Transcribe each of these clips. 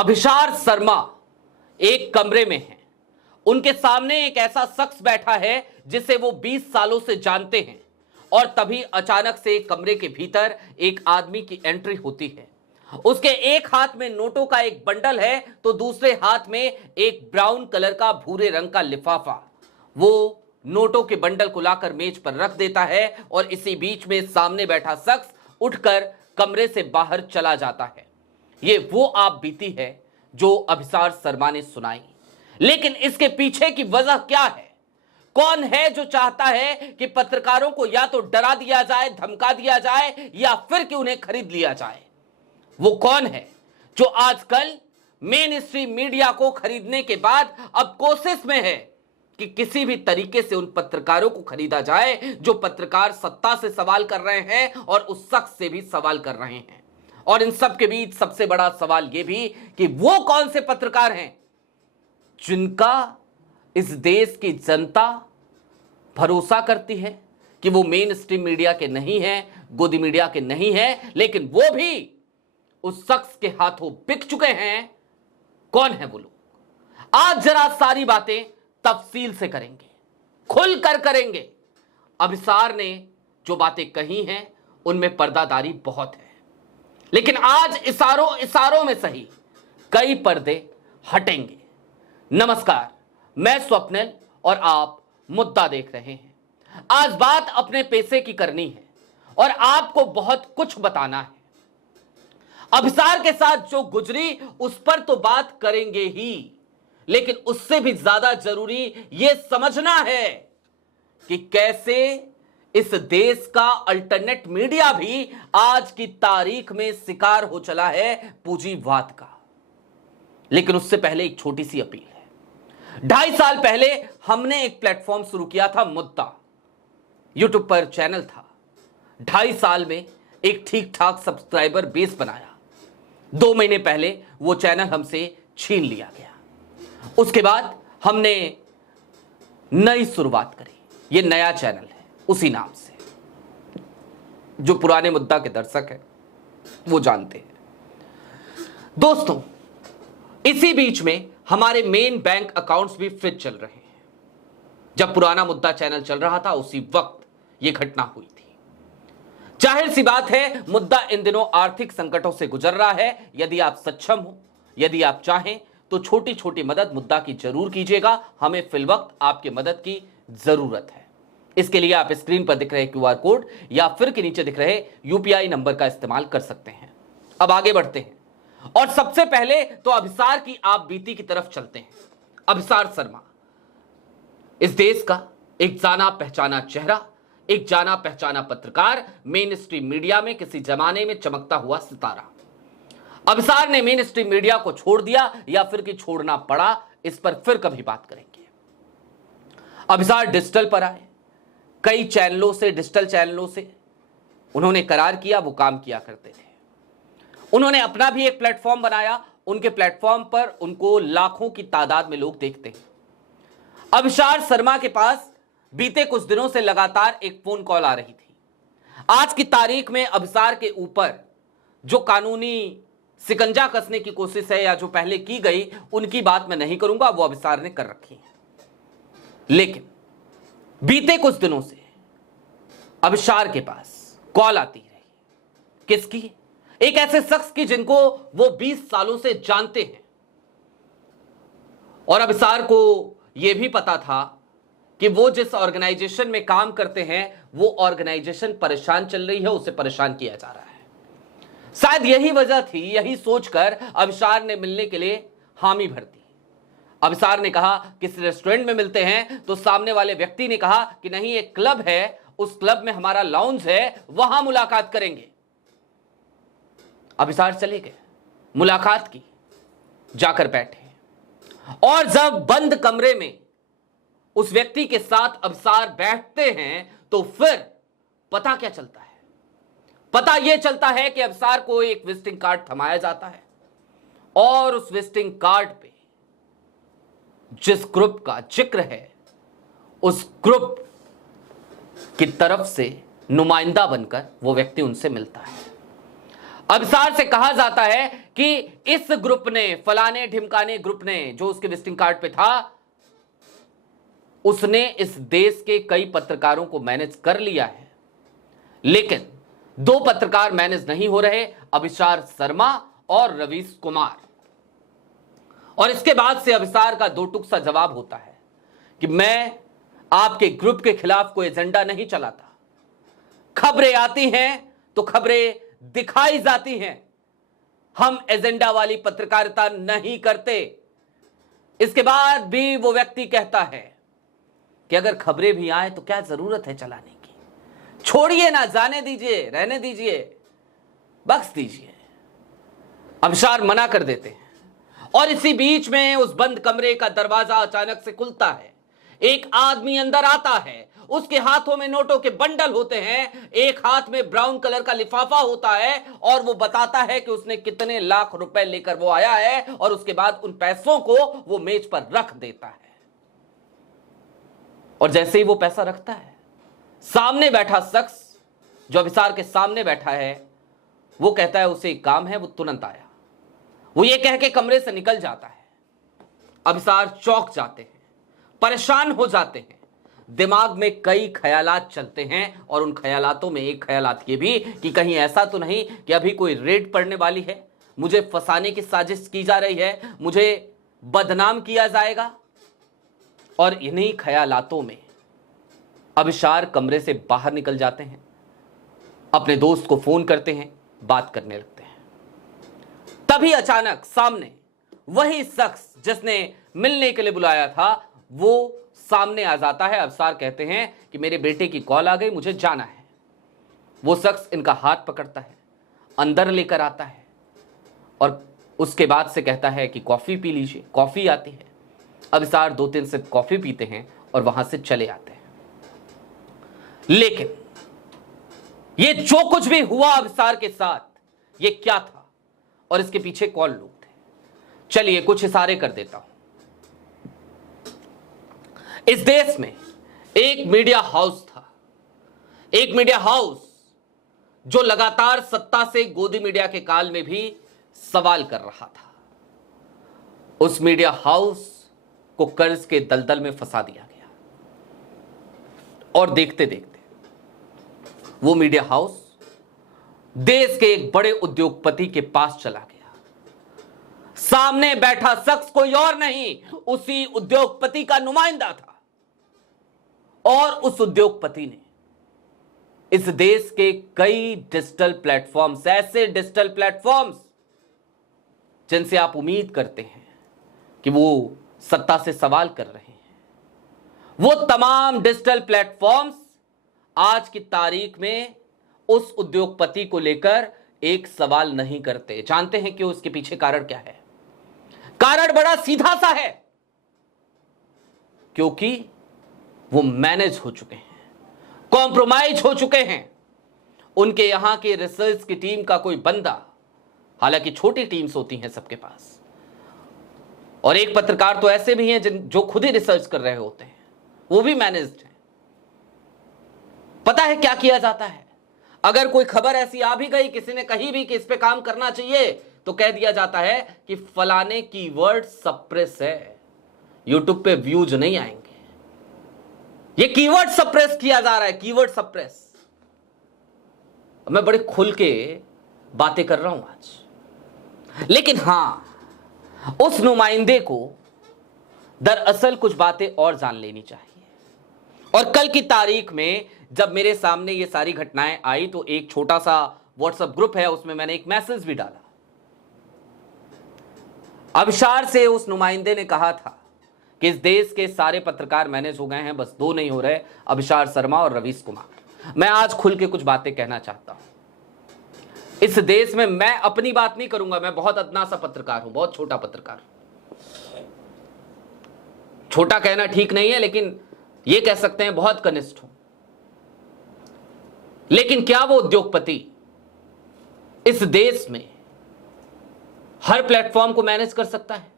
अभिसार शर्मा एक कमरे में हैं। उनके सामने एक ऐसा शख्स बैठा है जिसे वो 20 सालों से जानते हैं और तभी अचानक से कमरे के भीतर एक आदमी की एंट्री होती है। उसके एक हाथ में नोटों का एक बंडल है तो दूसरे हाथ में एक ब्राउन कलर का भूरे रंग का लिफाफा। वो नोटों के बंडल को लाकर मेज पर रख देता है और इसी बीच में सामने बैठा शख्स उठकर कमरे से बाहर चला जाता है। ये वो आप बीती है जो अभिसार शर्मा ने सुनाई, लेकिन इसके पीछे की वजह क्या है? कौन है जो चाहता है कि पत्रकारों को या तो डरा दिया जाए, धमका दिया जाए या फिर कि उन्हें खरीद लिया जाए? वो कौन है जो आजकल मेन स्ट्रीम मीडिया को खरीदने के बाद अब कोशिश में है कि किसी भी तरीके से उन पत्रकारों को खरीदा जाए जो पत्रकार सत्ता से सवाल कर रहे हैं और उस शख्स से भी सवाल कर रहे हैं। और इन सब के बीच सबसे बड़ा सवाल यह भी कि वो कौन से पत्रकार हैं जिनका इस देश की जनता भरोसा करती है कि वो मेन स्ट्रीम मीडिया के नहीं हैं, गोदी मीडिया के नहीं हैं, लेकिन वो भी उस शख्स के हाथों बिक चुके हैं। कौन है वो लोग? आज जरा सारी बातें तफसील से करेंगे, खुलकर करेंगे। अभिसार ने जो बातें कही हैं उनमें पर्दादारी बहुत है, लेकिन आज इशारों इशारों में सही कई पर्दे हटेंगे। नमस्कार, मैं स्वप्निल और आप मुद्दा देख रहे हैं। आज बात अपने पैसे की करनी है और आपको बहुत कुछ बताना है। अभिसार के साथ जो गुजरी उस पर तो बात करेंगे ही, लेकिन उससे भी ज्यादा जरूरी यह समझना है कि कैसे इस देश का अल्टरनेट मीडिया भी आज की तारीख में शिकार हो चला है पूंजीवाद का। लेकिन उससे पहले एक छोटी सी अपील है। 2.5 साल पहले हमने एक प्लेटफॉर्म शुरू किया था, मुद्दा। यूट्यूब पर चैनल था। 2.5 साल में एक ठीक ठाक सब्सक्राइबर बेस बनाया। 2 महीने पहले वो चैनल हमसे छीन लिया गया। उसके बाद हमने नई शुरुआत करी। ये नया चैनल है उसी नाम से। जो पुराने मुद्दा के दर्शक हैं वो जानते हैं। दोस्तों, इसी बीच में हमारे मेन बैंक अकाउंट्स भी फ्रीज चल रहे हैं। जब पुराना मुद्दा चैनल चल रहा था उसी वक्त यह घटना हुई थी। जाहिर सी बात है, मुद्दा इन दिनों आर्थिक संकटों से गुजर रहा है। यदि आप सक्षम हो, यदि आप चाहें तो छोटी छोटी मदद मुद्दा की जरूर कीजिएगा। हमें फिलवक्त आपकी मदद की जरूरत है। इसके लिए आप स्क्रीन पर दिख रहे क्यूआर कोड या फिर के नीचे दिख रहे यूपीआई नंबर का इस्तेमाल कर सकते हैं। अब आगे बढ़ते हैं और सबसे पहले तो अभिसार की आप बीती की तरफ चलते हैं। अभिसार शर्मा इस देश का एक जाना पहचाना चेहरा, एक जाना पहचाना पत्रकार, मेन स्ट्रीम मीडिया में किसी जमाने में चमकता हुआ सितारा। अभिसार ने मेन स्ट्रीम मीडिया को छोड़ दिया या फिर कि छोड़ना पड़ा, इस पर फिर कभी बात करेंगे। अभिसार डिजिटल पर आए। कई चैनलों से, डिजिटल चैनलों से उन्होंने करार किया, वो काम किया करते थे। उन्होंने अपना भी एक प्लेटफॉर्म बनाया। उनके प्लेटफॉर्म पर उनको लाखों की तादाद में लोग देखते हैं। अभिसार शर्मा के पास बीते कुछ दिनों से लगातार एक फोन कॉल आ रही थी। आज की तारीख में अभिसार के ऊपर जो कानूनी सिकंजा कसने की कोशिश है या जो पहले की गई, उनकी बात मैं नहीं करूंगा, वो अभिसार ने कर रखी है। लेकिन बीते कुछ दिनों से अभिसार के पास कॉल आती रही। किसकी? एक ऐसे शख्स की जिनको वो 20 सालों से जानते हैं। और अभिसार को यह भी पता था कि वो जिस ऑर्गेनाइजेशन में काम करते हैं वो ऑर्गेनाइजेशन परेशान चल रही है, उसे परेशान किया जा रहा है। शायद यही वजह थी, यही सोचकर अभिसार ने मिलने के लिए हामी भर दी। अभिसार ने कहा किस रेस्टोरेंट में मिलते हैं, तो सामने वाले व्यक्ति ने कहा कि नहीं, एक क्लब है, उस क्लब में हमारा लाउंज है, वहां मुलाकात करेंगे। अभिसार चले गए, मुलाकात की, जाकर बैठे और जब बंद कमरे में उस व्यक्ति के साथ अभिसार बैठते हैं तो फिर पता क्या चलता है? पता यह चलता है कि अभिसार को एक विजिटिंग कार्ड थमाया जाता है और उस विजिटिंग कार्ड पे जिस ग्रुप का जिक्र है उस ग्रुप की तरफ से नुमाइंदा बनकर वो व्यक्ति उनसे मिलता है। अभिसार से कहा जाता है कि इस ग्रुप ने, फलाने ढिमकाने ग्रुप ने, जो उसके विजिटिंग कार्ड पे था, उसने इस देश के कई पत्रकारों को मैनेज कर लिया है, लेकिन दो पत्रकार मैनेज नहीं हो रहे, अभिसार शर्मा और रवीश कुमार। और इसके बाद से अभिसार का दो टुक सा जवाब होता है कि मैं आपके ग्रुप के खिलाफ कोई एजेंडा नहीं चलाता, खबरें आती हैं तो खबरें दिखाई जाती हैं, हम एजेंडा वाली पत्रकारिता नहीं करते। इसके बाद भी वो व्यक्ति कहता है कि अगर खबरें भी आए तो क्या जरूरत है चलाने की, छोड़िए ना, जाने दीजिए, रहने दीजिए, बख्श दीजिए। अभिसार मना कर देते हैं और इसी बीच में उस बंद कमरे का दरवाजा अचानक से खुलता है, एक आदमी अंदर आता है, उसके हाथों में नोटों के बंडल होते हैं, एक हाथ में ब्राउन कलर का लिफाफा होता है और वो बताता है कि उसने कितने लाख रुपए लेकर वो आया है और उसके बाद उन पैसों को वो मेज पर रख देता है। और जैसे ही वो पैसा रखता है, सामने बैठा शख्स जो अभिसार के सामने बैठा है, वो कहता है उसे एक काम है, वो तुरंत आया। वो ये कह के कमरे से निकल जाता है। अभिसार चौंक जाते हैं, परेशान हो जाते हैं, दिमाग में कई ख्यालात चलते हैं और उन ख्यालातों में एक ख्यालात ये भी कि कहीं ऐसा तो नहीं कि अभी कोई रेड पड़ने वाली है, मुझे फंसाने की साजिश की जा रही है, मुझे बदनाम किया जाएगा। और इन्हीं ख्यालातों में अभिसार कमरे से बाहर निकल जाते हैं, अपने दोस्त को फोन करते हैं, बात करने लगते हैं। तभी अचानक सामने वही शख्स जिसने मिलने के लिए बुलाया था, वो सामने आ जाता है। अभिसार कहते हैं कि मेरे बेटे की कॉल आ गई, मुझे जाना है। वो शख्स इनका हाथ पकड़ता है, अंदर लेकर आता है और उसके बाद से कहता है कि कॉफी पी लीजिए। कॉफी आती है, अभिसार 2-3 सिप कॉफी पीते हैं और वहां से चले आते हैं। लेकिन ये जो कुछ भी हुआ अभिसार के साथ, ये क्या था और इसके पीछे कौन लोग थे, चलिए कुछ इशारे कर देता हूं। इस देश में एक मीडिया हाउस था, एक मीडिया हाउस जो लगातार सत्ता से गोदी मीडिया के काल में भी सवाल कर रहा था। उस मीडिया हाउस को कर्ज के दलदल में फंसा दिया गया और देखते देखते वो मीडिया हाउस देश के एक बड़े उद्योगपति के पास चला गया। सामने बैठा शख्स कोई और नहीं, उसी उद्योगपति का नुमाइंदा था। और उस उद्योगपति ने इस देश के कई डिजिटल प्लेटफॉर्म्स, ऐसे डिजिटल प्लेटफॉर्म्स जिनसे आप उम्मीद करते हैं कि वो सत्ता से सवाल कर रहे हैं, वो तमाम डिजिटल प्लेटफॉर्म्स आज की तारीख में उस उद्योगपति को लेकर एक सवाल नहीं करते। जानते हैं कि उसके पीछे कारण क्या है? कारण बड़ा सीधा सा है, क्योंकि वो मैनेज हो चुके हैं, कॉम्प्रोमाइज हो चुके हैं। उनके यहां के रिसर्च की टीम का कोई बंदा, हालांकि छोटी टीम्स होती हैं सबके पास, और एक पत्रकार तो ऐसे भी हैं जो खुद ही रिसर्च कर रहे होते हैं, वो भी मैनेज्ड हैं। पता है क्या किया जाता है? अगर कोई खबर ऐसी आ भी गई, किसी ने कही भी कि इस पे काम करना चाहिए, तो कह दिया जाता है कि फलाने कीवर्ड सप्रेस है, यूट्यूब पे व्यूज नहीं आएंगे। ये कीवर्ड सप्रेस किया जा रहा है, कीवर्ड सप्रेस। मैं बड़े खुल के बातें कर रहा हूं आज, लेकिन हां, उस नुमाइंदे को दरअसल कुछ बातें और जान लेनी चाहिए। और कल की तारीख में जब मेरे सामने ये सारी घटनाएं आई, तो एक छोटा सा व्हाट्सएप ग्रुप है, उसमें मैंने एक मैसेज भी डाला। अभिसार से उस नुमाइंदे ने कहा था कि इस देश के सारे पत्रकार मैनेज हो गए हैं, बस दो नहीं हो रहे, अभिसार शर्मा और रवीश कुमार। मैं आज खुल के कुछ बातें कहना चाहता हूं। इस देश में मैं अपनी बात नहीं करूंगा, मैं बहुत अदना सा पत्रकार हूं, बहुत छोटा पत्रकार। छोटा कहना ठीक नहीं है, लेकिन यह कह सकते हैं बहुत कनिष्ठ हूं। लेकिन क्या वो उद्योगपति इस देश में हर प्लेटफॉर्म को मैनेज कर सकता है?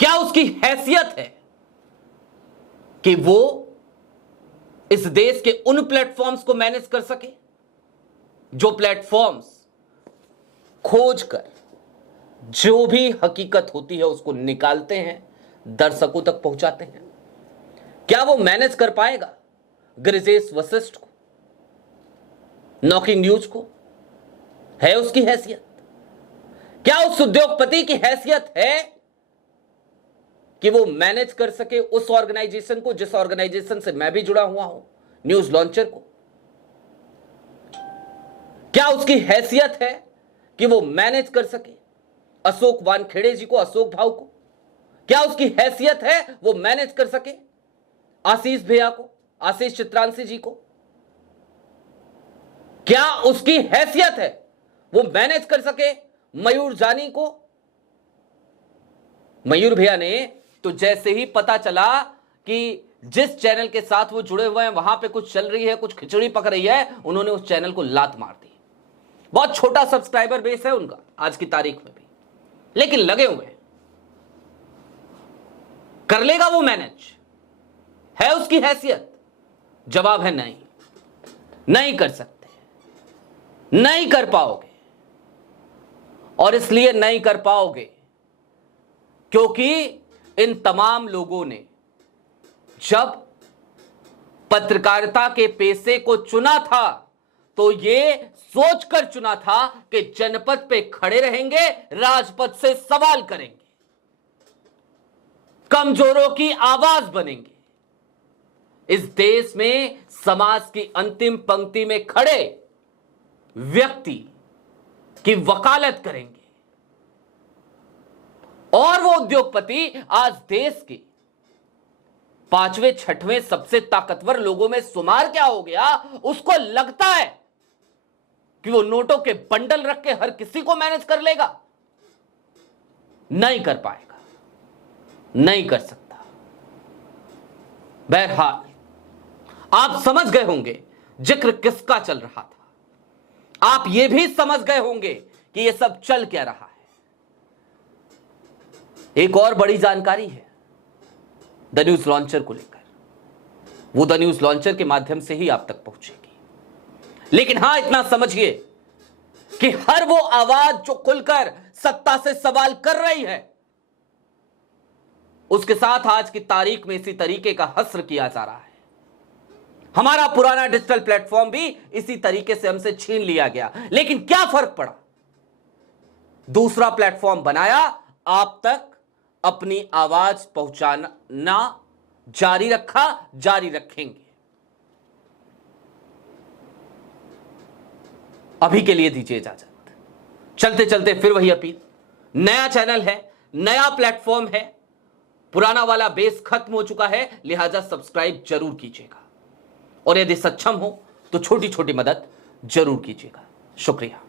क्या उसकी हैसियत है कि वो इस देश के उन प्लेटफॉर्म्स को मैनेज कर सके जो प्लेटफॉर्म्स खोज कर जो भी हकीकत होती है उसको निकालते हैं, दर्शकों तक पहुंचाते हैं, क्या वो मैनेज कर पाएगा गृजेश वशिष्ठ को, नॉकिंग न्यूज को? है उसकी हैसियत? क्या उस उद्योगपति की हैसियत है कि वो मैनेज कर सके उस ऑर्गेनाइजेशन को जिस ऑर्गेनाइजेशन से मैं भी जुड़ा हुआ हूं, न्यूज लॉन्चर को? क्या उसकी हैसियत है कि वो मैनेज कर सके अशोक वानखेड़े जी को, अशोक भाऊ को? क्या उसकी हैसियत है वो मैनेज कर सके आशीष भैया को, आशीष चित्रांशी जी को? क्या उसकी हैसियत है वो मैनेज कर सके मयूर जानी को? मयूर भैया ने तो जैसे ही पता चला कि जिस चैनल के साथ वो जुड़े हुए हैं वहां पे कुछ चल रही है, कुछ खिचड़ी पक रही है, उन्होंने उस चैनल को लात मार दी। बहुत छोटा सब्सक्राइबर बेस है उनका आज की तारीख में भी, लेकिन लगे हुए हैं। कर लेगा वो मैनेज? है उसकी हैसियत? जवाब है नहीं, नहीं कर सकते, नहीं कर पाओगे। और इसलिए नहीं कर पाओगे क्योंकि इन तमाम लोगों ने जब पत्रकारिता के पेशे को चुना था तो ये सोचकर चुना था कि जनपद पे खड़े रहेंगे, राजपथ से सवाल करेंगे, कमजोरों की आवाज बनेंगे, इस देश में समाज की अंतिम पंक्ति में खड़े व्यक्ति की वकालत करेंगे। और वो उद्योगपति आज देश के 5वें 6वें सबसे ताकतवर लोगों में शुमार क्या हो गया, उसको लगता है कि वो नोटों के बंडल रख के हर किसी को मैनेज कर लेगा। नहीं कर पाएगा, नहीं कर सकता। बहरहाल आप समझ गए होंगे जिक्र किसका चल रहा था। आप ये भी समझ गए होंगे कि ये सब चल क्या रहा है। एक और बड़ी जानकारी है द न्यूज लॉन्चर को लेकर, वो द न्यूज लॉन्चर के माध्यम से ही आप तक पहुंचेगी। लेकिन हां, इतना समझिए कि हर वो आवाज जो खुलकर सत्ता से सवाल कर रही है, उसके साथ आज की तारीख में इसी तरीके का हस्र किया जा रहा है। हमारा पुराना डिजिटल प्लेटफॉर्म भी इसी तरीके से हमसे छीन लिया गया, लेकिन क्या फर्क पड़ा? दूसरा प्लेटफॉर्म बनाया, आप तक अपनी आवाज पहुंचाना जारी रखा, जारी रखेंगे। अभी के लिए दीजिए इजाजत। चलते चलते फिर वही अपील, नया चैनल है, नया प्लेटफॉर्म है, पुराना वाला बेस खत्म हो चुका है, लिहाजा सब्सक्राइब जरूर कीजिएगा और यदि सक्षम हो तो छोटी छोटी मदद जरूर कीजिएगा। शुक्रिया।